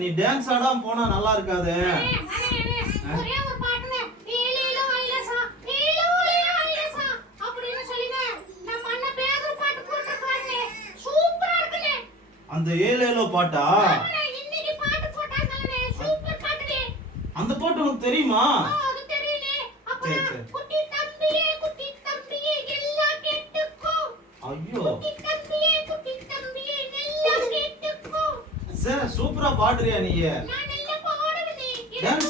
நீ டான்ஸ் ஆடாம போனா நல்லா இருக்காது. அந்த ஏலேலோ பாட்டா? அந்த பாட்டு உனக்கு தெரியுமா? சார் சூப்பரா பாடுறியா நீ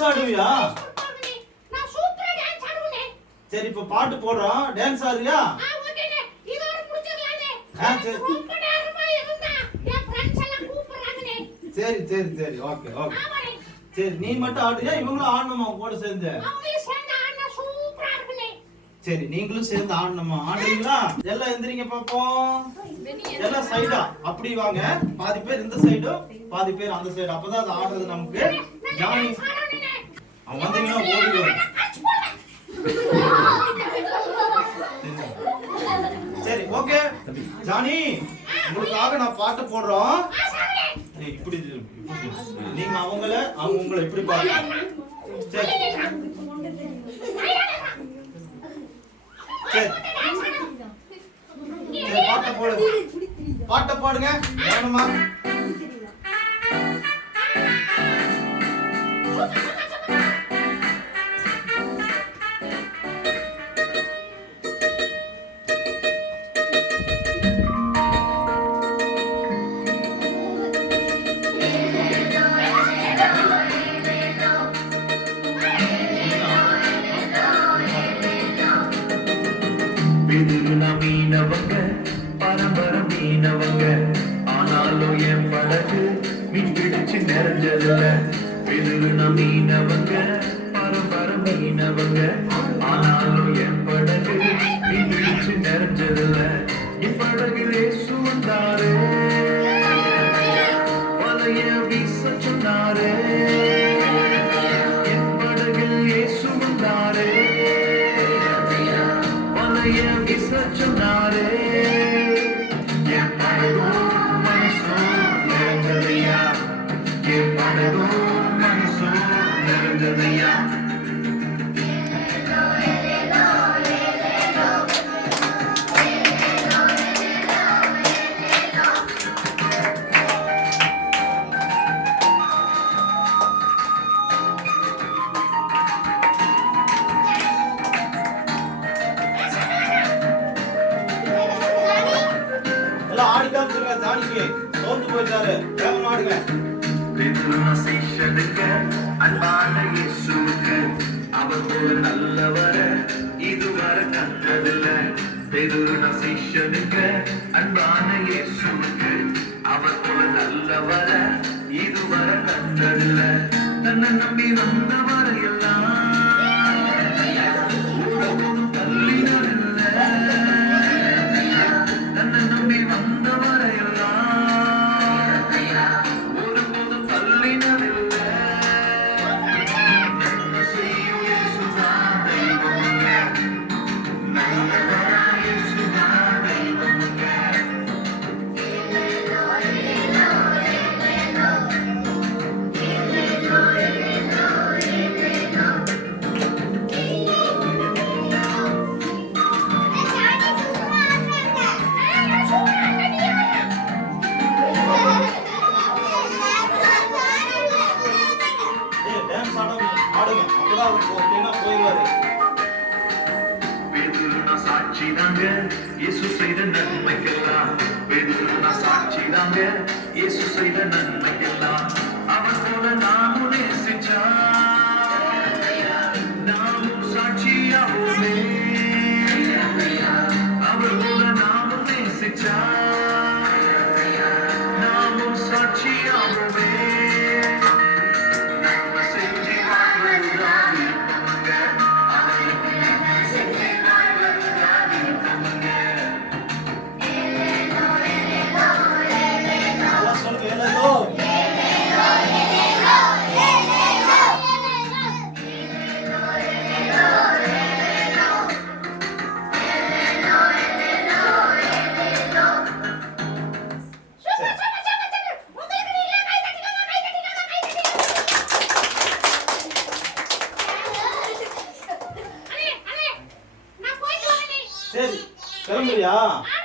ஆடுவியா? டான்ஸ் ஆடுவேனே. சரி இப்ப பாட்டு போடுறோம். டான்ஸ் ஆடுறியா? சரி. சரி சரி சரி. ஓகே ஓகே சரி நீ மட்டும் ஆடுறியா? இவங்களும் ஆடணுமா கூட சேர்ந்து அவங்களும் சேர்ந்து ஆடினா சூப்பரா இருக்குண்ணே சரி நீங்களும் சேர்ந்து ஆடணுமா ஆடுறீங்களா? எல்லாம் எந்திரிங்க பாப்போம். எல்லாம் சைடா அப்படி வாங்க. பாதி பேர் இந்த சைடும் பாதி பேர் அந்த சைடு அப்பதான் அது ஆடுறது நமக்கு ஜானி அவன் வந்தீங்கன்னா ஓடிடுவாங்க சரி ஓகே ஜானி உங்களுக்காக நான் பாட்டு போடுறோம். இப்படி நீங்க அவங்கள அவங்க உங்களை இப்படி பாருங்க சரி சரி பாட்டை போடு பாட்டை பாடுங்க. வேணுமா? சின்னவங்க ஆனாலும் என் படகு மீன் பிடிச்சு நிறைஞ்சதில்ல. பிதுனா மீனவங்க பரம்பர மீனவங்க. ஆனாலும் என் படகு மீன் பிடிச்சு நிறைஞ்சதில்ல. என் படகுலே சுவந்தாரு வலைய வீச சொன்னாரு. என் படகில் இயேசு வந்தாரே வலைய வீச சொன்னாரே. என் படகும் மனசும் நிறைஞ்சதையா எல்லாம் ஆடி காமிச்சிருங்க சோர்ந்து போயிட்டாரு. வேகமா ஆடுங்க. பிதுன செய்ஷனுக்கு அன்பான இயேசுவுக்கு. அவர் போல நல்லவர இதுவரை கண்டதில்ல. பிதுன செய்ஷனுக்கு அன்பான இயேசுவுக்கு. அவர் போல நல்லவர இதுவரை கண்டதில்ல. தன்னை நம்பி வந்தவரை பேதுருனா சாட்சிதாங்க, இயேசு செய்த நன்மைக்கெல்லாம். பேதுருனா சாட்சிதாங்க, இயேசு செய்த நன்மைக்கெல்லாம். அவர் போல நாமும் நேசிச்சா, நாமும் சாட்சியாவோமே. அவர் போல நாமும் நேசிச்சா, சரி கிளம்புறியா ஆ